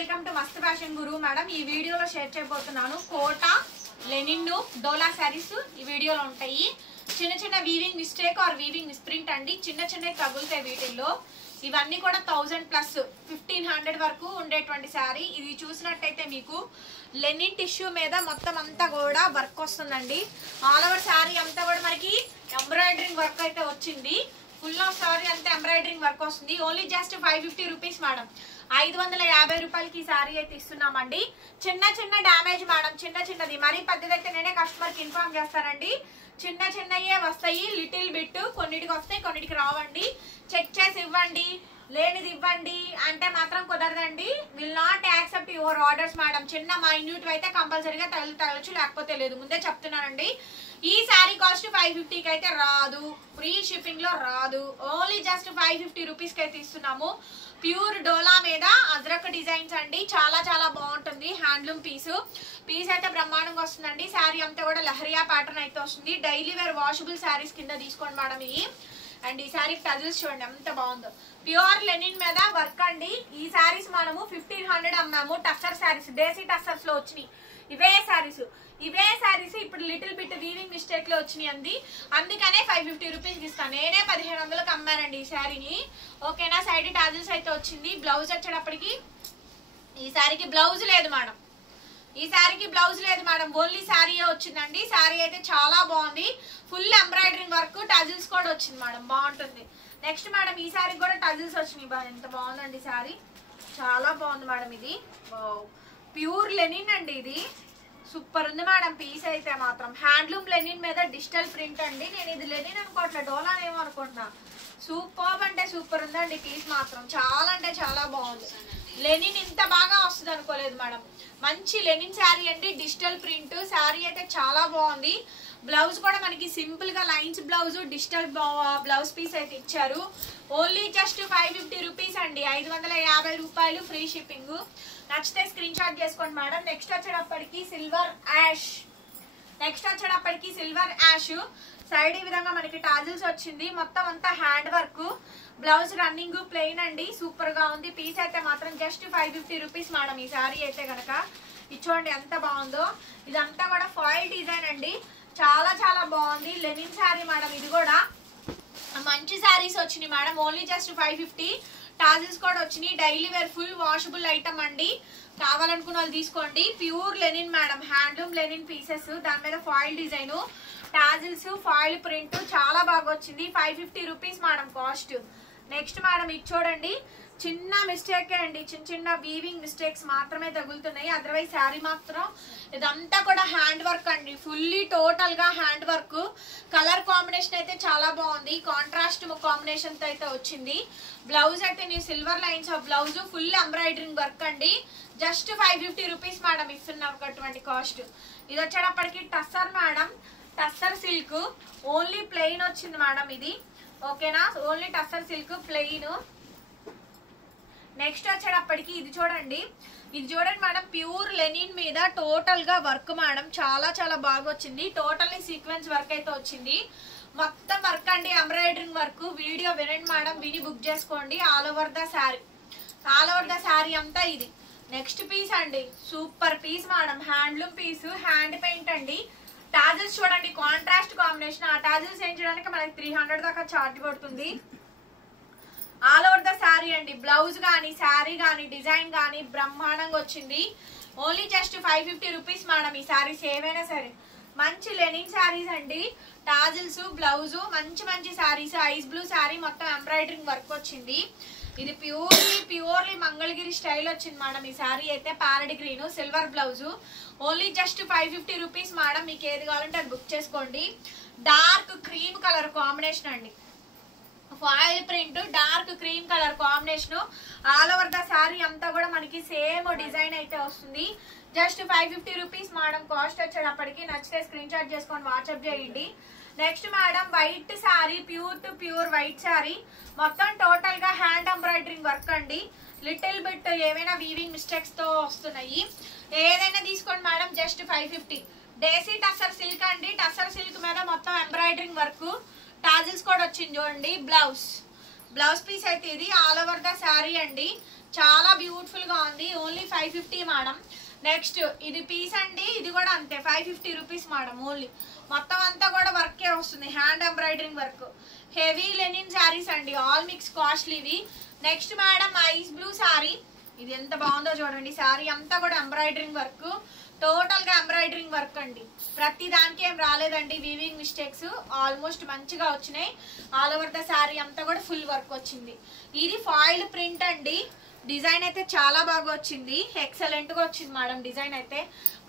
Welcome to మస్త్ fashion గురు madam. ఈ వీడియోలో షేర్ చేయబోతున్నాను కోటా లెనిన్ డోలా శారీస్ ఈ వీడియోలో ఉంటాయి. చిన్న చిన్న weaving mistake are weaving misprint అండి, చిన్న చిన్న తగులుతాయి వీటిల్లో. ఇవన్నీ కూడా 1000 ప్లస్ 1500 వరకు ఉండేటువంటి శారీ. ఇది చూసినట్టయితే మీకు లెనిన్ టిష్యూ మీద మొత్తం అంతా కూడా వర్క్ వస్తుందండి. ఆల్ ఓవర్ శారీ అంతా కూడా మనకి ఎంబ్రాయిడరింగ్ వర్క్ అయితే వచ్చింది. ఫుల్ ఆఫ్ సారీ అంతా ఎంబ్రాయిడరింగ్ వర్క్ వస్తుంది. Only just 550 rupees madam. 550 రూపాయలకి ఈ సారీ అయితే ఇస్తున్నామండి. చిన్న చిన్న డ్యామేజ్ మేడం, చిన్న చిన్నది, మరీ పెద్దది అయితే నేనే కస్టమర్కి ఇన్ఫార్మ్ చేస్తానండి. చిన్న చిన్నయే వస్తాయి, లిటిల్ బిట్, కొన్నిటికి వస్తాయి కొన్నిటికి రావండి. చెక్ చేసి ఇవ్వండి, లేనిది ఇవ్వండి అంటే మాత్రం కుదరదండి. Will not accept your orders madam. చిన్న మైన్యూట్ అయితే కంపల్సరీగా తగలచ్చు, లేకపోతే లేదు. ముందే చెప్తున్నానండి. ఈ శారీ కాస్ట్ 550కి అయితే రాదు, ఫ్రీ షిప్పింగ్ లో రాదు. ఓన్లీ జస్ట్ 550 రూపీస్కి అయితే ఇస్తున్నాము. ప్యూర్ డోలా మీద అజ్రక్ డిజైన్స్ అండి, చాలా చాలా బాగుంటుంది. హ్యాండ్లూమ్ పీస్ అయితే బ్రహ్మాండంగా వస్తుందండి. శారీ అంతా కూడా లహరియా ప్యాటర్న్ అయితే వస్తుంది. డైలీ వేర్ వాషబుల్ శారీస్ కింద తీసుకోండి మేడం ఇవి. అండ్ ఈ శారీ టజిల్స్ చూడండి ఎంత బాగుందో. ప్యూర్ లెనిన్ మీద వర్క్ అండి. ఈ శారీస్ మనము 1500 అమ్మాము. టస్సర్ శారీస్, దేశీ టస్సర్స్ లో వచ్చినాయి ఇవే శారీస్ ఇప్పుడు లిటిల్ బిట్ వీవింగ్ మిస్టేక్ లో వచ్చినాయి అండి. అందుకనే 550 రూపీస్కి ఇస్తాను. నేనే 1500కి అమ్మానండి ఈ శారీని. ఓకేనా. సైడ్ టాజిల్స్ అయితే వచ్చింది. బ్లౌజ్ వచ్చేటప్పటికి ఈ శారీకి బ్లౌజ్ లేదు మేడం. ఓన్లీ శారీ వచ్చిందండి. శారీ అయితే చాలా బాగుంది. ఫుల్ ఎంబ్రాయిడరింగ్ వర్క్, టజిల్స్ కూడా వచ్చింది మేడం, బాగుంటుంది. నెక్స్ట్ మేడం ఈ శారీ కూడా టజిల్స్ వచ్చినాయి. ఎంత బాగుందండి శారీ, చాలా బాగుంది మేడం. ఇది ప్యూర్ లెనిన్ అండి, ఇది సూపర్ ఉంది మేడం. పీస్ అయితే మాత్రం హ్యాండ్లూమ్ లెనిన్ మీద డిజిటల్ ప్రింట్ అండి. నేను ఇది లెనిన్ అనుకోవట్లే, డోలా ఏమో అనుకుంటున్నా. సూపర్ అంటే సూపర్ ఉందండి. పీస్ మాత్రం చాలా అంటే చాలా బాగుంది. లెనిన్ ఇంత బాగా వస్తుంది అనుకోలేదు మేడం. మంచి లెనిన్ శారీ అండి, డిజిటల్ ప్రింట్ శారీ అయితే చాలా బాగుంది. బ్లౌజ్ కూడా మనకి సింపుల్ గా lines blouse, digital blouse piece అయితే ఇచ్చారు. ఓన్లీ జస్ట్ 550 రూపీస్ అండి. 550 రూపాయలు, ఫ్రీ షిప్పింగ్. నచ్చితే స్క్రీన్ షాట్ చేసుకోండి మేడం. నెక్స్ట్ వచ్చేటప్పటికి సిల్వర్ యాష్. సైడ్ ఈ విధంగా మనకి టాజిల్స్ వచ్చింది. మొత్తం అంతా hand work. Blouse running plain అండి, సూపర్ గా ఉంది. పీస్ అయితే మాత్రం జస్ట్ 550 రూపీస్ మేడం. ఈ శారీ అయితే కనుక ఇచ్చోండి ఎంత బాగుందో. ఇదంతా కూడా ఫాయిల్ డిజైన్ అండి, చాలా చాలా బాగుంది. Linen sari madam. ఇది కూడా మంచి శారీస్ వచ్చినాయి మేడం. Only just 550. టాజిల్స్ కూడా వచ్చినాయి. Daily wear full washable item అండి. కావాలనుకున్న వాళ్ళు తీసుకోండి. Pure linen madam, handloom linen pieces, దాని మీద foil design, tassels, foil print చాలా బాగా వచ్చింది. 550 rupees madam cost. Next madam ఇది చూడండి, చిన్న మిస్టేకే అండి, చిన్న వీవింగ్ మిస్టేక్స్ మాత్రమే తగులుతున్నాయి. అదర్వైజ్ శారీ మాత్రం ఇదంతా కూడా హ్యాండ్ వర్క్ అండి, ఫుల్లీ టోటల్ గా హ్యాండ్ వర్క్. కలర్ కాంబినేషన్ అయితే చాలా బాగుంది, కాంట్రాస్ట్ కాంబినేషన్ తో అయితే వచ్చింది. బ్లౌజ్ అయితే నేను silver lines of blouse, full embroidering work అండి. జస్ట్ 550 రూపీస్ మేడం ఇస్తున్నటువంటి కాస్ట్. ఇది వచ్చేటప్పటికి tussar madam, tussar silk. Only plain వచ్చింది మేడం ఇది. ఓకేనా, only tussar silk plain. Next వచ్చేటప్పటికి ఇది చూడండి మేడం, ప్యూర్ లెనిన్ మీద టోటల్ గా వర్క్ మేడం, చాలా చాలా బాగా వచ్చింది. టోటల్లీ సీక్వెన్స్ వర్క్ అయితే వచ్చింది. మొత్తం వర్క్ అండి, ఎంబ్రాయిడరింగ్ వర్క్. వీడియో వినండి మేడం, విని బుక్ చేసుకోండి. ఆల్ ఓవర్ ద శారీ అంతా ఇది. నెక్స్ట్ పీస్ అండి, super piece madam, handloom piece, hand paint అండి. టాజిల్స్ చూడండి, కాంట్రాస్ట్ కాంబినేషన్. ఆ టాజిల్స్ ఏం చేయడానికి మనకి 300 దాకా ఛార్జ్ పడుతుంది. ఆల్ ఓవర్ ద శారీ అండి. బ్లౌజ్ కానీ, శారీ కానీ, డిజైన్ కానీ బ్రహ్మాండంగా వచ్చింది. Only just 550 rupees madam. ఈ శారీస్ ఏవైనా సరే మంచి లెనిన్ శారీస్ అండి. టాజిల్స్, బ్లౌజ్, మంచి శారీస్. ఐస్ బ్లూ శారీ, మొత్తం ఎంబ్రాయిడరింగ్ వర్క్ వచ్చింది. ఇది ప్యూర్లీ మంగళగిరి స్టైల్ వచ్చింది మేడం. ఈ శారీ అయితే parrot green, silver blouse. Only just 550 rupees madam. మీకు ఏది కావాలంటే అది బుక్ చేసుకోండి. డార్క్ క్రీమ్ కలర్ కాంబినేషన్ అండి, foil print, dark cream colour combination. All over the sari అంతా కూడా మనకి సేమ్ డిజైన్ అయితే వస్తుంది. జస్ట్ 550 రూపీస్ మేడం కాస్ట్ వచ్చేటప్పటికి. నచ్చితే స్క్రీన్ షాట్ చేసుకొని వాట్సాప్ చేయండి. Next madam white sari, pure to pure white sari. మొత్తం టోటల్ గా హ్యాండ్ ఎంబ్రాయిడరింగ్ వర్క్ అండి. లిటిల్ బిట్ ఏమైనా వీవింగ్ మిస్టేక్స్ తో వస్తున్నాయి. ఏదైనా తీసుకోండి మేడం, జస్ట్ 550. దేశీ టస్సర్ సిల్క్ అండి. టస్సర్ సిల్క్ మీద మొత్తం ఎంబ్రాయిడరింగ్ వర్క్, టాజిల్స్ కూడా వచ్చింది చూడండి. బ్లౌజ్ పీస్ అయితే ఇది. ఆల్ ఓవర్ ద శారీ అండి. చాలా బ్యూటిఫుల్ గా ఉంది. Only 550 madam. నెక్స్ట్ ఇది పీస్ అండి, ఇది కూడా అంతే 550 రూపీస్ మేడం. ఓన్లీ మొత్తం అంతా కూడా వర్కే వస్తుంది, hand embroidering work. Heavy linen saris అండి, ఆల్ మిక్స్ కాస్ట్లీవి. Next madam ice blue sari, ఇది ఎంత బాగుందో చూడండి. శారీ అంతా కూడా ఎంబ్రాయిడరింగ్ వర్క్, టోటల్ గా ఎంబ్రాయిడరింగ్ వర్క్ అండి. ప్రతి దానికి ఏం రాలేదండి వీవింగ్ మిస్టేక్స్, ఆల్మోస్ట్ మంచిగా వచ్చినాయి. ఆల్ ఓవర్ ద శారీ అంతా కూడా ఫుల్ వర్క్ వచ్చింది. ఇది ఫాయిల్ ప్రింట్ అండి. డిజైన్ అయితే చాలా బాగా వచ్చింది, ఎక్సలెంట్ గా వచ్చింది మేడం. డిజైన్ అయితే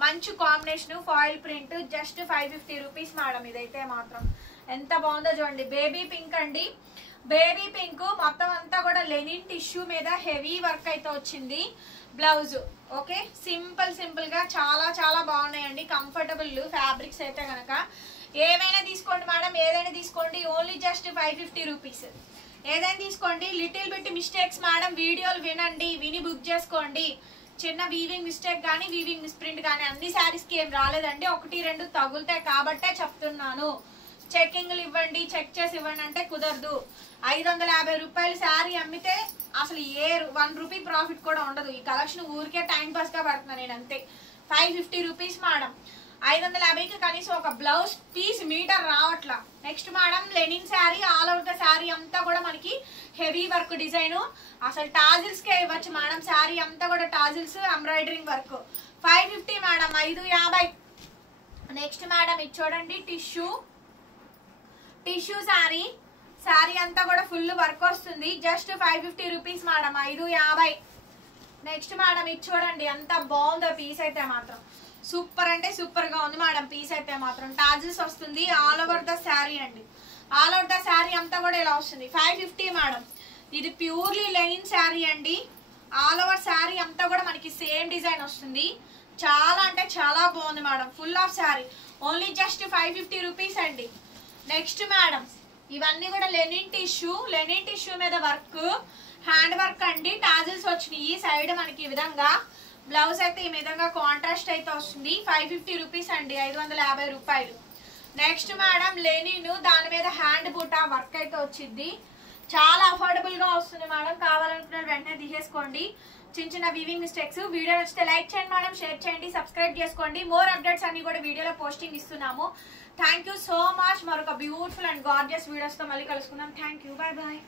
మంచి combination, foil print. Just 550 rupees madam. ఇదైతే మాత్రం ఎంత బాగుందో చూడండి. బేబీ పింక్ అండి, బేబీ పింక్. మొత్తం అంతా కూడా లెనిన్ టిష్యూ మీద హెవీ వర్క్ అయితే వచ్చింది. బ్లౌజ్ ఓకే, సింపుల్ సింపుల్ గా చాలా చాలా బాగున్నాయండి. కంఫర్టబుల్ ఫ్యాబ్రిక్స్ అయితే కనుక ఏమైనా తీసుకోండి మేడం, ఏదైనా తీసుకోండి. Only just 550 rupees. ఏదైనా తీసుకోండి. లిటిల్ బిట్ మిస్టేక్స్ మేడం, వీడియోలు వినండి, విని బుక్ చేసుకోండి. చిన్న వీవింగ్ మిస్టేక్ కానీ వీవింగ్ మిస్ప్రింట్ కానీ అన్ని శారీస్ కి ఏం రాలేదండి, 1-2 తగులుతాయి కాబట్టే చెప్తున్నాను. చెక్కింగ్లు ఇవ్వండి, చెక్ చేసి ఇవ్వండి అంటే కుదరదు. 550 రూపాయలు శారీ అమ్మితే అసలు ఏ 1 రూపీ ప్రాఫిట్ కూడా ఉండదు. ఈ కలెక్షన్ ఊరికే టైం పాస్ గా పడుతున్నా నేను అంతే. 550 రూపీస్ మేడం. 550కి కనీసం ఒక బ్లౌజ్ పీస్ మీటర్ రావట్లా. Next madam linen sari, all over the sari అంతా కూడా మనకి హెవీ వర్క్ డిజైన్. అసలు టాజిల్స్ కే ఇవ్వచ్చు మేడం. శారీ అంతా కూడా tassels, embroidering work. 550 madam, 550. Next madam ఇది చూడండి, టిష్యూ శారీ. శారీ అంతా కూడా ఫుల్ వర్క్ వస్తుంది. Just 550 rupees madam, 550. Next madam ఇది చూడండి, ఎంత బాగుందో పీస్ అయితే మాత్రం. సూపర్ అంటే సూపర్ గా ఉంది మేడం. పీస్ అయితే మాత్రం టాజిల్స్ వస్తుంది. ఆల్ ఓవర్ ద శారీ అండి, ఆల్ ఓవర్ ద శారీ అంతా కూడా ఇలా వస్తుంది. 550 మేడం. ఇది ప్యూర్లీ లెనిన్ శారీ అండి. ఆల్ ఓవర్ శారీ అంతా కూడా మనకి సేమ్ డిజైన్ వస్తుంది. చాలా అంటే చాలా బాగుంది madam. Full of sari. Only just 550 rupees అండి. నెక్స్ట్ మేడం ఇవన్నీ కూడా లెనిన్ టిష్యూ మీద వర్క్, హ్యాండ్ వర్క్ అండి. టాజిల్స్ వచ్చినాయి సైడ్ మనకి ఈ విధంగా. బ్లౌజ్ అయితే ఈ విధంగా కాంట్రాస్ట్ అయితే వస్తుంది. 550 రూపీస్ అండి, 550 రూపాయలు. నెక్స్ట్ మేడం లెనిన్, దాని మీద హ్యాండ్ బూటా వర్క్ అయితే వచ్చింది. చాలా అఫోర్డబుల్ గా వస్తుంది మేడం. కావాలనుకున్న వెంటనే తీసేసుకోండి. చిన్న చిన్న వీవింగ్ మిస్టేక్స్. వీడియో నచ్చితే లైక్ చేయండి మేడం, షేర్ చేయండి, సబ్స్క్రైబ్ చేసుకోండి. మోర్ అప్డేట్స్ అన్ని కూడా వీడియోలో పోస్టింగ్ ఇస్తున్నాము. Thank you so much. మరొక బ్యూటిఫుల్ అండ్ గార్జియస్ వీడియోస్ తో మళ్ళీ కలుసుకుందాం. Thank you, bye bye.